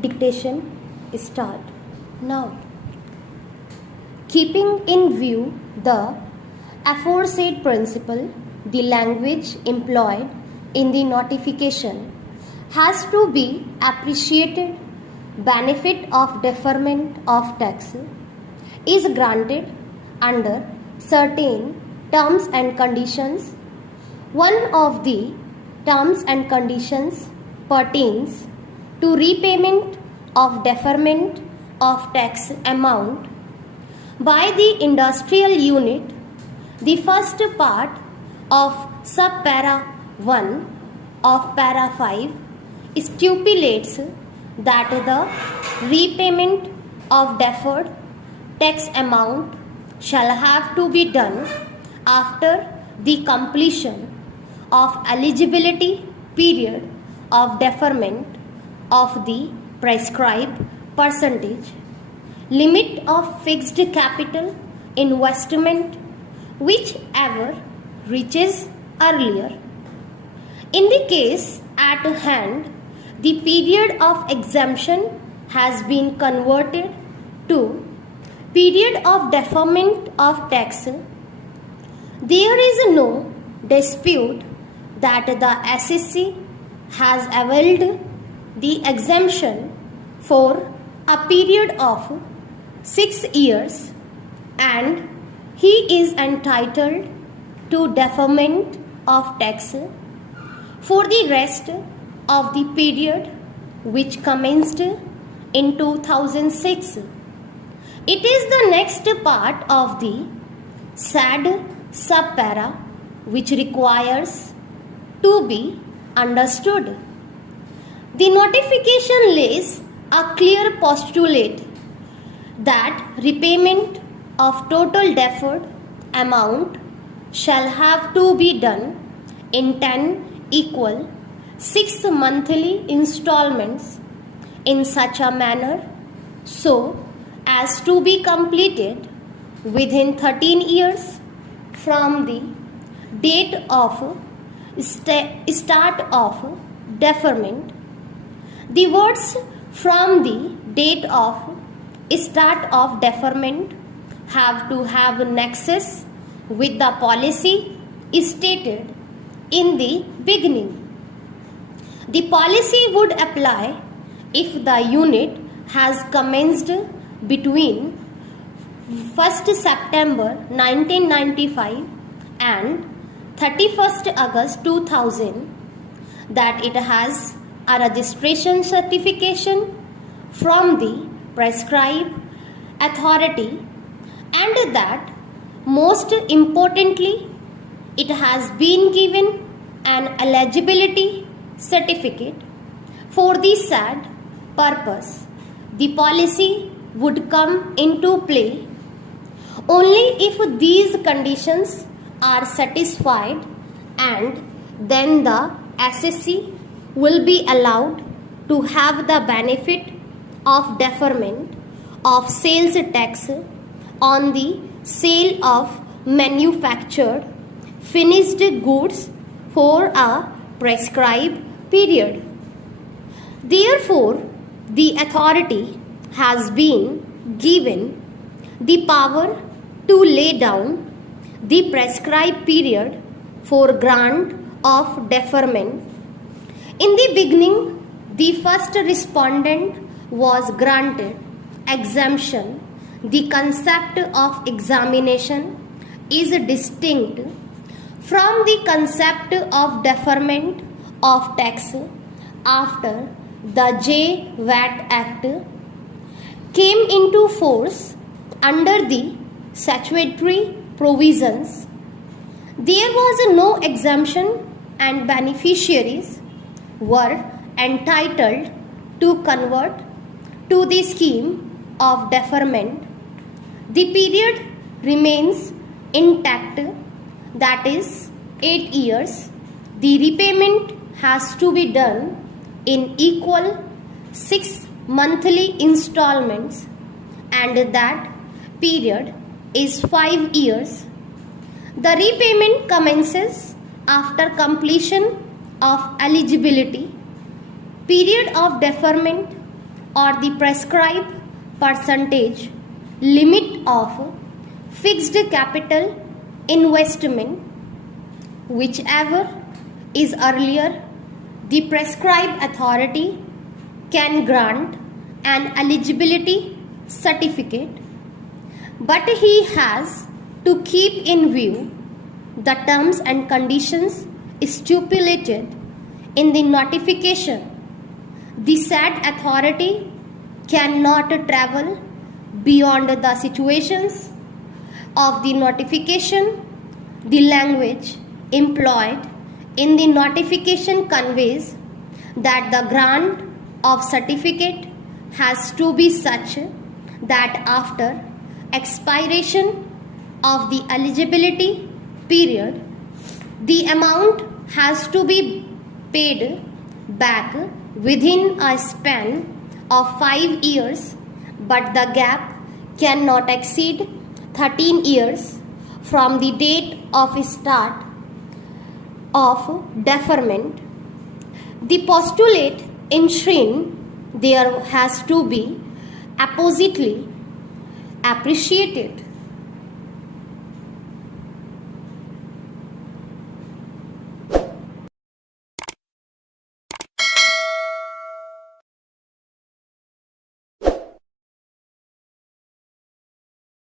Dictation start now. Keeping in view the aforesaid principle, the language employed in the notification has to be appreciated. Benefit of deferment of tax is granted under certain terms and conditions. One of the terms and conditions pertains to repayment of deferment of tax amount by the industrial unit. The first part of subpara 1 of para 5 stipulates that the repayment of deferred tax amount shall have to be done after the completion of eligibility period of deferment of the prescribed percentage limit of fixed capital investment whichever reaches earlier. In the case at hand, the period of exemption has been converted to period of deferment of tax. There is no dispute that the SSC has availed the exemption for a period of 6 years and he is entitled to deferment of tax for the rest of the period which commenced in 2006. It is the next part of the said subpara which requires to be understood. The notification lays a clear postulate that repayment of total deferred amount shall have to be done in 10 equal 6 monthly installments in such a manner so as to be completed within 13 years from the date of start of deferment. The words from the date of start of deferment have to have nexus with the policy stated in the beginning. The policy would apply if the unit has commenced between 1st September 1995 and 31st August 2000, that it has a registration certification from the prescribed authority, and that most importantly it has been given an eligibility certificate. For the said purpose, the policy would come into play only if these conditions are satisfied, and then the SSC will be allowed to have the benefit of deferment of sales tax on the sale of manufactured finished goods for a prescribed period. Therefore, the authority has been given the power to lay down the prescribed period for grant of deferment. In the beginning, the first respondent was granted exemption. The concept of examination is distinct from the concept of deferment of tax after the J-VAT Act came into force. Under the statutory provisions, there was no exemption and beneficiaries were entitled to convert to the scheme of deferment. The period remains intact, that is 8 years. The repayment has to be done in equal 6 monthly installments, and that period is 5 years. The repayment commences after completion of eligibility period of deferment or the prescribed percentage limit of fixed capital investment, whichever is earlier, the prescribed authority can grant an eligibility certificate, but he has to keep in view the terms and conditions stipulated in the notification. The said authority cannot travel beyond the situations of the notification. The language employed in the notification conveys that the grant of certificate has to be such that after expiration of the eligibility period, the amount has to be paid back within a span of 5 years, but the gap cannot exceed 13 years from the date of start of deferment. The postulate enshrined there has to be appositely appreciated.